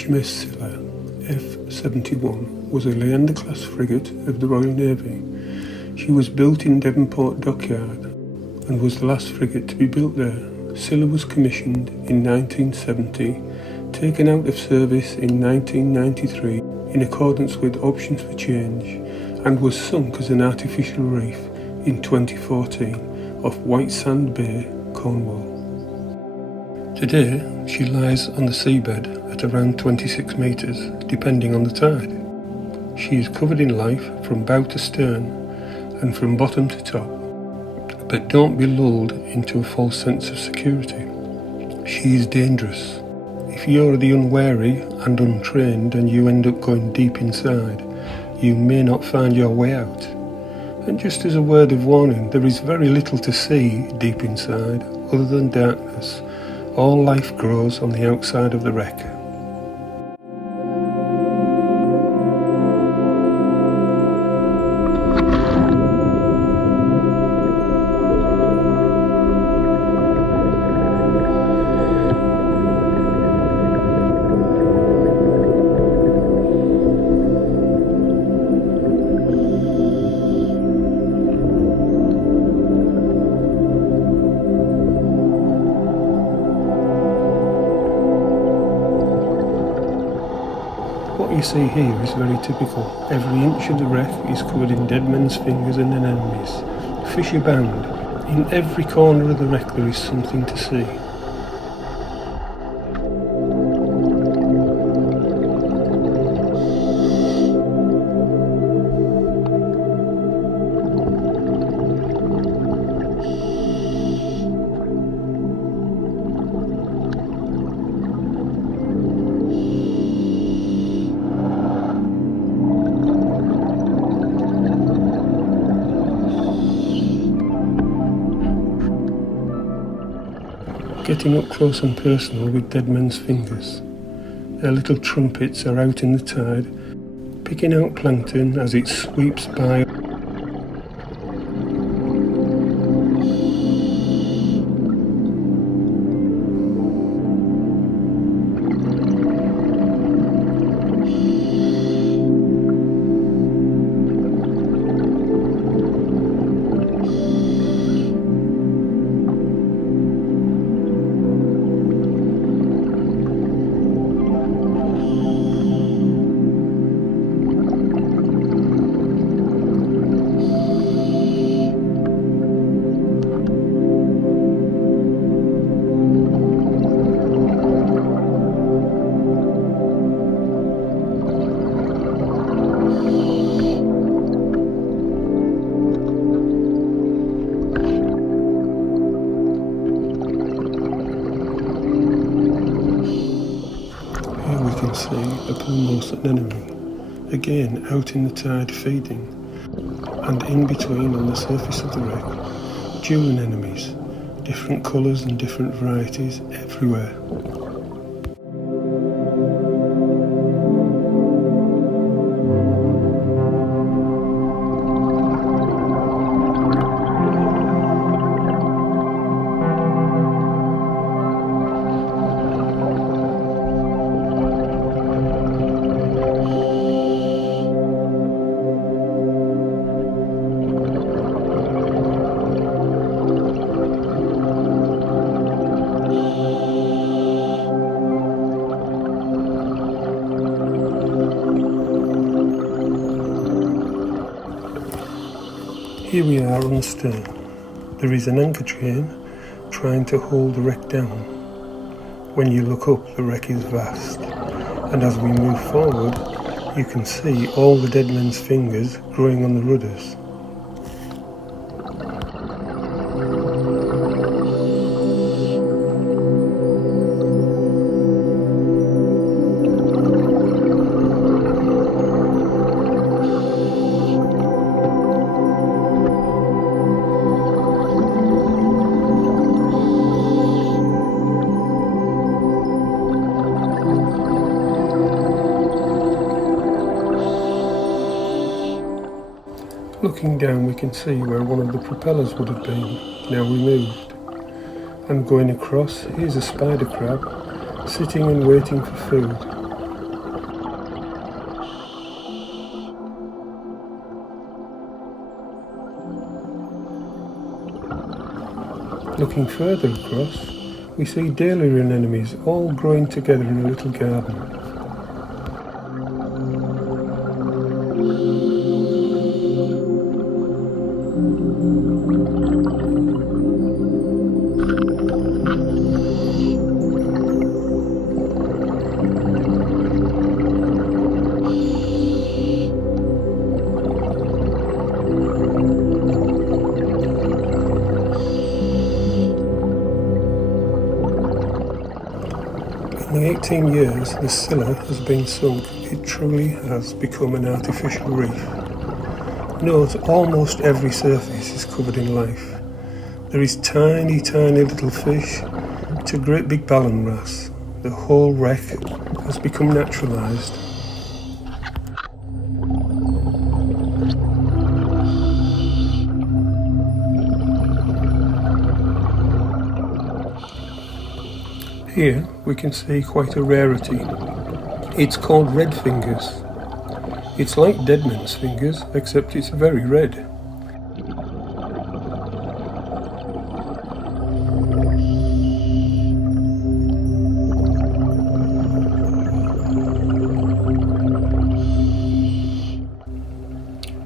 HMS Scylla F71 was a Leander-class frigate of the Royal Navy. She was built in Devonport Dockyard and was the last frigate to be built there. Scylla was commissioned in 1970, taken out of service in 1993 in accordance with options for change, and was sunk as an artificial reef in 2014 off Whitsand Bay, Cornwall. Today, she lies on the seabed at around 26 metres, depending on the tide. She is covered in life from bow to stern and from bottom to top. But don't be lulled into a false sense of security. She is dangerous. If you're the unwary and untrained and you end up going deep inside, you may not find your way out. And just as a word of warning, there is very little to see deep inside other than darkness. All life grows on the outside of the wreck. What you see here is very typical. Every inch of the wreck is covered in dead men's fingers and anemones. Fish abound. In every corner of the wreck there is something to see. Getting up close and personal with dead men's fingers. Their little trumpets are out in the tide, picking out plankton as it sweeps by. See a pulmos anemone, again out in the tide feeding, and in between on the surface of the wreck, jewel anemones, different colours and different varieties everywhere. Here we are on the stern. There is an anchor chain trying to hold the wreck down. When you look up, the wreck is vast, and as we move forward, you can see all the dead men's fingers growing on the rudders. Looking down, we can see where one of the propellers would have been, now removed. And going across, here's a spider crab, sitting and waiting for food. Looking further across, we see daily anemones all growing together in a little garden. In the 18 years the Scylla has been sunk, it truly has become an artificial reef. Note, almost every surface is covered in life. There is tiny little fish to great big ballan wrasse. The whole wreck has become naturalised. Here we can see quite a rarity. It's called red fingers. It's like dead men's fingers, except it's very red.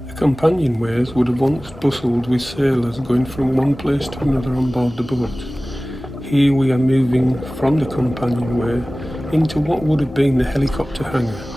The companionways would have once bustled with sailors going from one place to another on board the boat. Here we are moving from the companionway into what would have been the helicopter hangar.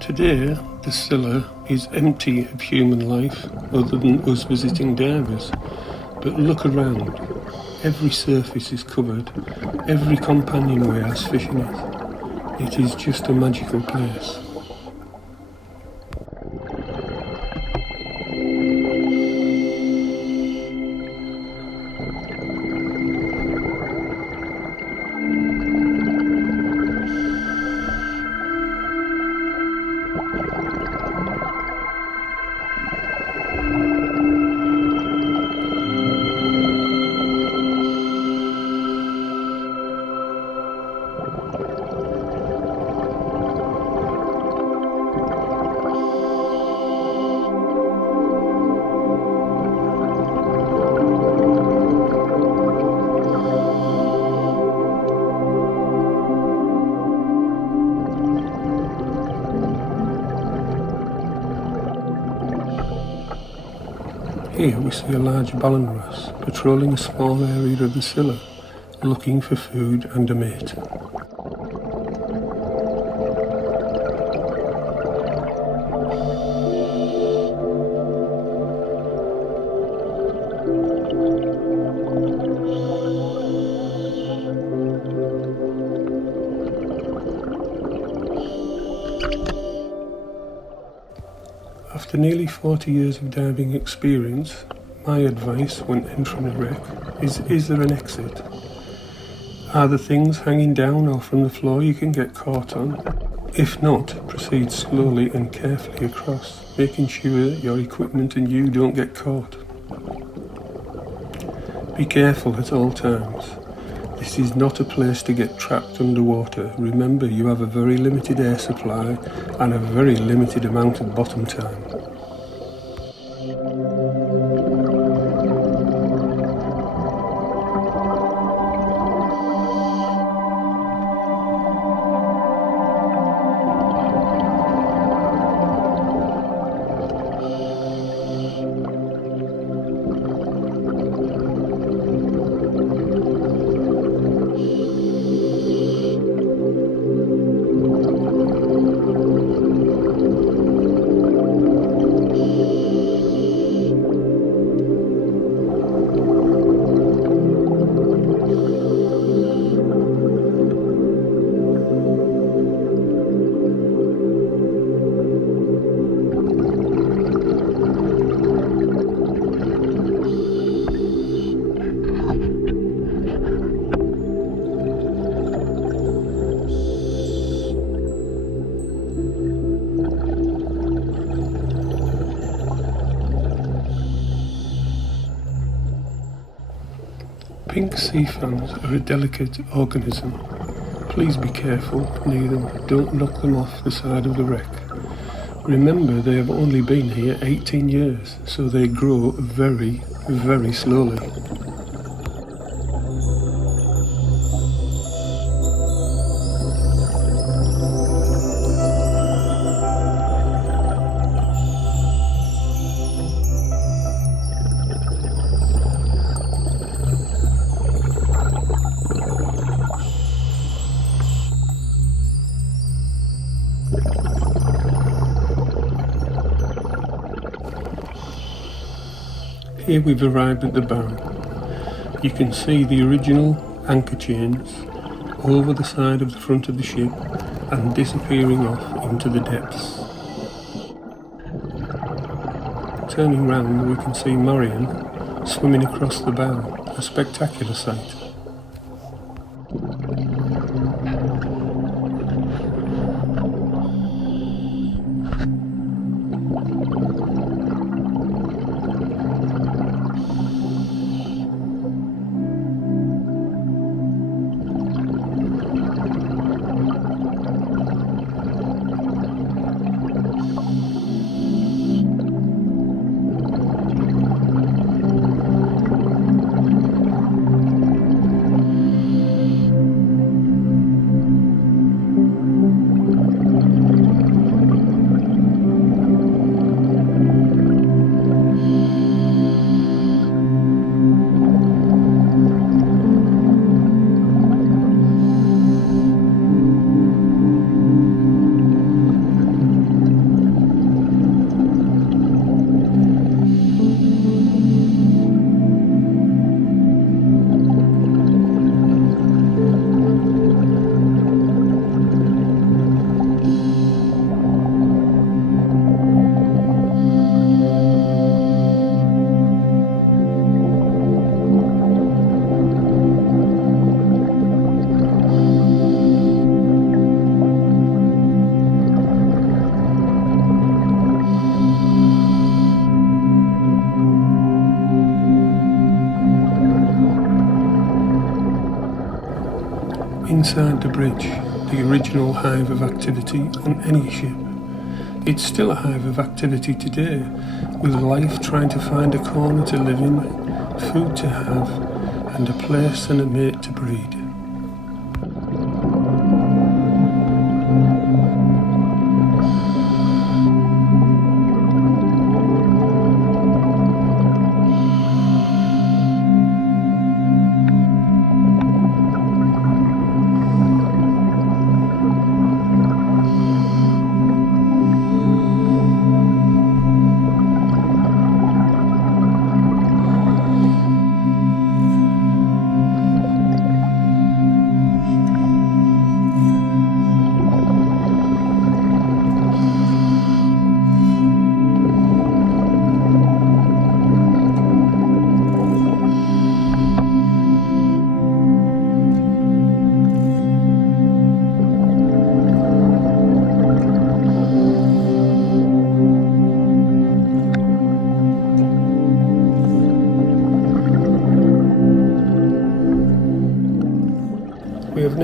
Today, the Scylla is empty of human life other than us visiting divers. But look around. Every surface is covered. Every companionway has fish in it. It is just a magical place. Here we see a large ballan wrasse patrolling a small area of the Scylla, looking for food and a mate. After nearly 40 years of diving experience, my advice when entering a wreck is there an exit? Are the things hanging down or from the floor you can get caught on? If not, proceed slowly and carefully across, making sure your equipment and you don't get caught. Be careful at all times. This is not a place to get trapped underwater. Remember, you have a very limited air supply and a very limited amount of bottom time. Pink sea fans are a delicate organism. Please be careful near them, don't knock them off the side of the wreck. Remember, they have only been here 18 years, so they grow very, very slowly. Here we've arrived at the bow. You can see the original anchor chains over the side of the front of the ship and disappearing off into the depths. Turning round, we can see Marion swimming across the bow, a spectacular sight. Inside the bridge, the original hive of activity on any ship. It's still a hive of activity today, with life trying to find a corner to live in, food to have, and a place and a mate to breed.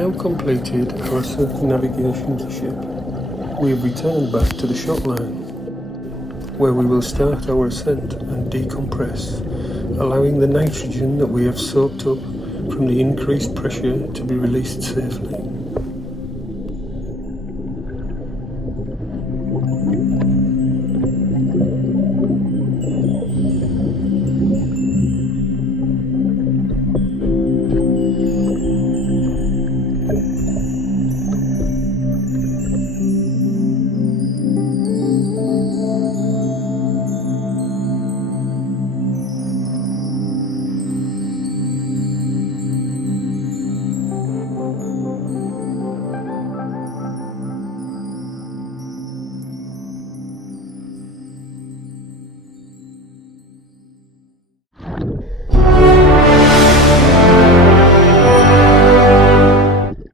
now completed our circumnavigation of the ship, we have returned back to the shot line, where we will start our ascent and decompress, allowing the nitrogen that we have soaked up from the increased pressure to be released safely.